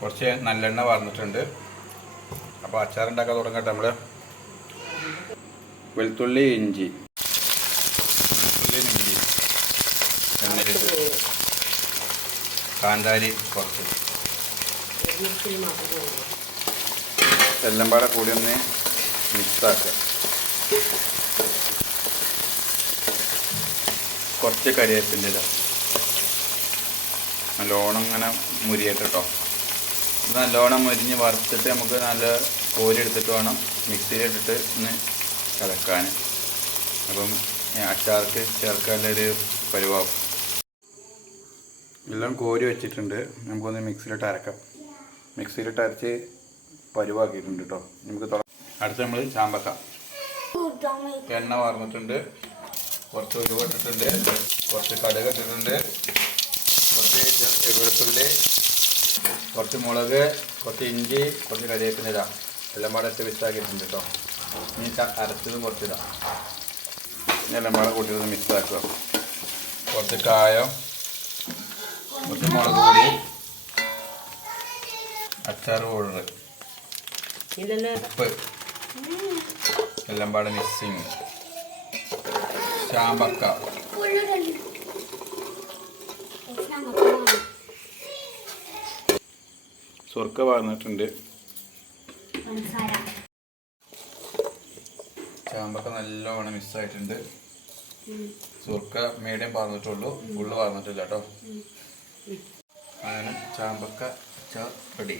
കുറച്ച് നല്ലെണ്ണ വാർന്നിട്ടുണ്ട് അപ്പോൾ അച്ചാർ ഉണ്ടാക്കാൻ തുടങ്ങട്ടെ നമ്മൾ വെളുത്തുള്ളി ഇഞ്ചി. വെളുത്തുള്ളി ഇഞ്ചി. കാന്താരി കുറച്ച്. എല്ലാം പാടെ കൂടി ഒന്ന് മിക്സാക്കുക കുറച്ച് കരിയേപ്പിന്റെ നല്ലോണം ഇങ്ങനെ മുരിയട്ടെ കേട്ടോ ഇത് നല്ലോണം മുരിഞ്ഞ് വറുത്തിട്ട് നമുക്ക് നല്ല കോരി എടുത്തിട്ട് വേണം മിക്സിയിലിട്ടിട്ട് ഒന്ന് കലക്കാൻ. അപ്പം അച്ചാർക്ക് ചേർക്കാനുള്ളൊരു പരിവാവും എല്ലാം കോരി വെച്ചിട്ടുണ്ട്. നമുക്കൊന്ന് മിക്സിയിലിട്ട് അരക്കാം. മിക്സിയിലിട്ട് അരച്ച് പരുവാക്കിയിട്ടുണ്ട് കേട്ടോ നമുക്ക് അടുത്ത് നമ്മൾ ചാമ്പക്ക. എണ്ണ വാർന്നിട്ടുണ്ട്. കുറച്ച് ഉരുവിട്ടിട്ടുണ്ട് കുറച്ച് കടുക് ഇട്ടിട്ടുണ്ട്. കുറച്ച് വെളുത്തുള്ളി കുറച്ച് മുളക് കുറച്ച് ഇഞ്ചി കുറച്ച് കരിയേപ്പിന് ഇടാം എല്ലാം പാടെ ഇട്ട് മിക്സാക്കിയിട്ടുണ്ട് കേട്ടോ ഇനി അരച്ചതും കുറച്ചിടാം. ഇനി എല്ലാം പാടെ കൂട്ടിയിട്ട് മിക്സാക്കുക കുറച്ച് കായം കുറച്ച് മുളക് പൊടി അച്ചാർ പൗഡർ ഉപ്പ്. എല്ലാം പാടെ മിക്സിങ് ചാമ്പക്ക സുർക്ക വാർന്നിട്ടുണ്ട്. ചാമ്പക്ക നല്ലോണം മിസ്സായിട്ടുണ്ട്. സുർക്ക മീഡിയം പറഞ്ഞിട്ടുള്ളൂ ഫുള്ള് പറഞ്ഞിട്ടില്ല കേട്ടോ. അങ്ങനെ ചാമ്പക്ക റെഡി.